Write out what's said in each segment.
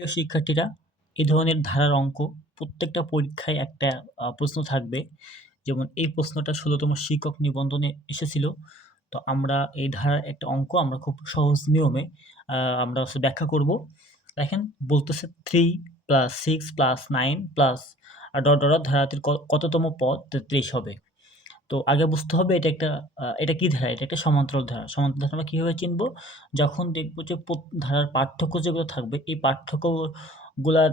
প্রিয় শিক্ষার্থীরা এই ধরনের ধারার অঙ্ক প্রত্যেকটা পরীক্ষায় একটা প্রশ্ন থাকবে। যেমন এই প্রশ্নটা ষোলোতম শিক্ষক নিবন্ধনে এসেছিল। তো আমরা এই ধারার একটা অঙ্ক আমরা খুব সহজ নিয়মে আমরা ব্যাখ্যা করব। দেখেন, বলতেছে three plus six plus nine plus আর ডট ডট ধারাটির ক- কততম পদ? তেত্রিশ হবে। তো আগে বুঝতে হবে এটা একটা এটা কি ধারা? এটা একটা সমান্তরাল ধারা। সমান্তরাল ধারা আমরা কীভাবে চিনব? যখন দেখব যে ধারার পার্থক্য যেগুলো থাকবে, এই পার্থক্যগুলার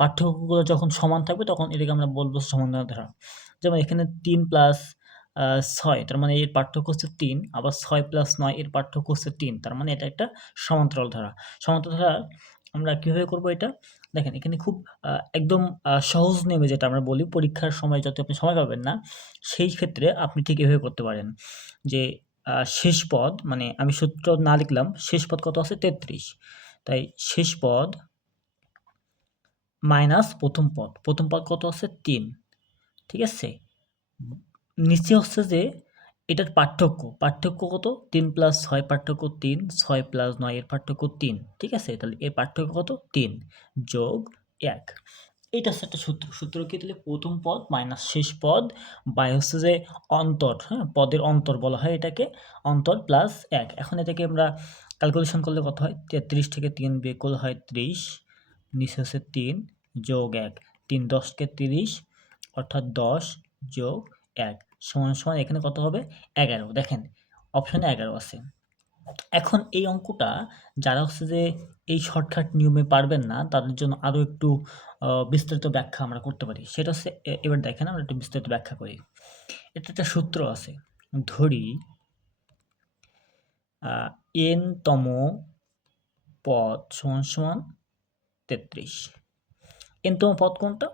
পার্থক্যগুলো যখন সমান থাকবে তখন এটাকে আমরা বলব সমান্তরাল ধারা। যেমন এখানে তিন প্লাস ছয়, তার মানে এর পার্থক্য হচ্ছে তিন, আবার ছয় প্লাস নয়, এর পার্থক্য হচ্ছে তিন, তার মানে এটা একটা সমান্তরাল ধারা। সমান্তরাল ধারা আমরা কীভাবে করব এটা? দেখেন, এখানে খুব একদম সহজ নিয়মে যেটা আমরা বলি, পরীক্ষার সময় যাতে আপনি সময় পাবেন না, সেই ক্ষেত্রে আপনি ঠিক এভাবে করতে পারেন। যে শেষ পদ মানে আমি সূত্র না লিখলাম, শেষ পদ কত আছে? তেত্রিশ। তাই শেষ পদ মাইনাস প্রথম পদ প্রথম পদ কত আছে? তিন। ঠিক আছে? নিচে হচ্ছে যে এটার পার্থক্য পার্থক্য কত? তিন প্লাস ছয় পার্থক্য তিন, ছয় প্লাস নয় এর পার্থক্য তিন, ঠিক আছে? তাহলে এর পার্থক্য কত? তিন যোগ এক। এটা হচ্ছে একটা সূত্র সূত্র কি? তাহলে প্রথম পদ মাইনাস শেষ পদ বাই হচ্ছে যে অন্তর হ্যাঁ? পদের অন্তর বলা হয় এটাকে, অন্তর প্লাস এক। এখন এটাকে আমরা ক্যালকুলেশন করলে কত হয়? তেত্রিশ থেকে তিন করলে হয় ত্রিশ, নিচে হচ্ছে তিন যোগ এক। তিন দশকে তিরিশ, অর্থাৎ দশ যোগ এক। সমান সমান এখানে কত হবে? এগারো। দেখেন অপশানে এগারো আছে। এখন এই অঙ্কটা যারা হচ্ছে যে এই শর্টকাট নিয়মে পারবেন না, তাদের জন্য আরও একটু বিস্তারিত ব্যাখ্যা আমরা করতে পারি। সেটা হচ্ছে এবার দেখেন আমরা একটু বিস্তারিত ব্যাখ্যা করি। এটা একটা সূত্র আছে। ধরি এন তম পদ সমান সমান তেত্রিশ। এনতম পদ কোনটা?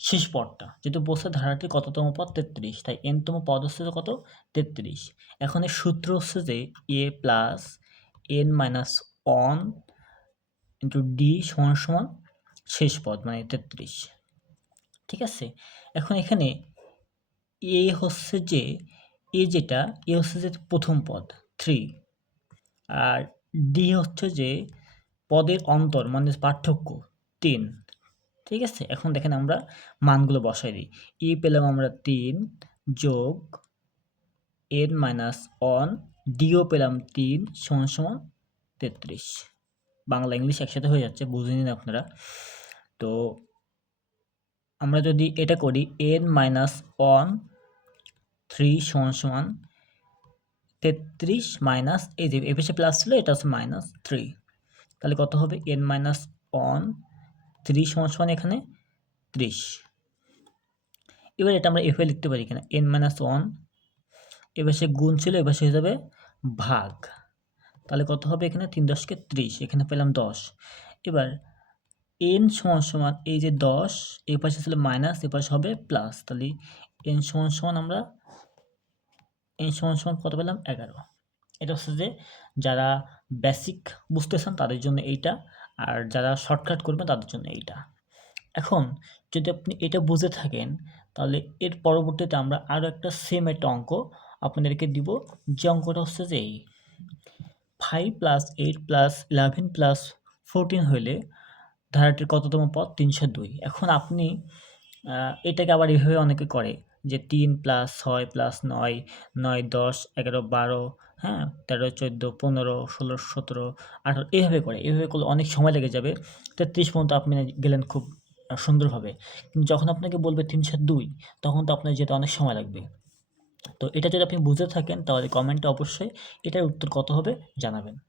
শেষ পদটা। যেহেতু বসে ধারাটি কততম পদ? তেত্রিশ। তাই এনতম পদ হচ্ছে কত? তেত্রিশ। এখন এর সূত্র হচ্ছে যে A plus N minus one into D সমান সমান শেষ পদ মানে তেত্রিশ। ঠিক আছে? এখন এখানে এ হচ্ছে যে এ যেটা এ হচ্ছে যে প্রথম পদ থ্রি আর ডি হচ্ছে যে পদের অন্তর মানে পার্থক্য, তিন। ঠিক আছে? এখন দেখেন আমরা মানগুলো বসাই দিই। ই পেলাম আমরা তিন যোগ এন মাইনাস ওয়ান ডিও পেলাম তিন সমান সমান তেত্রিশ। বাংলা, ইংলিশ একসাথে হয়ে যাচ্ছে, বুঝে নিন আপনারা। তো আমরা যদি এটা করি এন মাইনাস ওয়ান থ্রি সমান সমান তেত্রিশ মাইনাস এই যে এপিসে প্লাস ছিল, এটা হচ্ছে মাইনাস থ্রি তাহলে কত হবে? এন মাইনাস ওয়ান থ্রি সমান সমান এখানে ত্রিশ। এবার এটা আমরা এফে লিখতে পারি কিনা এন মাইনাস ওয়ান এবার সে গুণ ছিল, এবার সে হয়ে যাবে ভাগ। তাহলে কত হবে এখানে? তিন দশকে ত্রিশ, এখানে পেলাম দশ। এবার এন সমান সমান এই যে দশ এই পাশে ছিল মাইনাস এ পাশে হবে প্লাস তাহলে এন সমান সমান আমরা এন সমান সমান কত পেলাম? এগারো। এটা হচ্ছে যে যারা বেসিক বুঝতেছেন তাদের জন্য এইটা। আর যারা শর্টকাট করবেন তাদের জন্য এইটা। এখন যদি আপনি এটা বুঝে থাকেন, তাহলে এর পরবর্তীতে আমরা আরও একটা সেম একটা অঙ্ক আপনাদেরকে দিব। যে অঙ্কটা হচ্ছে যে এই five plus eight plus eleven plus fourteen হইলে ধারাটির কততম পদ? তিনশো দুই। এখন আপনি এটাকে আবার এভাবে অনেকে করে যে তিন প্লাস ছয় প্লাস নয় নয়, দশ, এগারো, বারো হ্যাঁ তেরো, চোদ্দ, পনেরো, ষোলো, সতেরো, আঠারো, এইভাবে করে, এইভাবে করলে অনেক সময় লেগে যাবে। তেত্রিশ পর্যন্ত আপনি গেলেন খুব সুন্দরভাবে। কিন্তু যখন আপনাকে বলবে তিনশো দুই, তখন তো আপনার যেতে অনেক সময় লাগবে। তো এটা যদি আপনি বুঝে থাকেন, তাহলে কমেন্টে অবশ্যই এটার উত্তর কত হবে জানাবেন।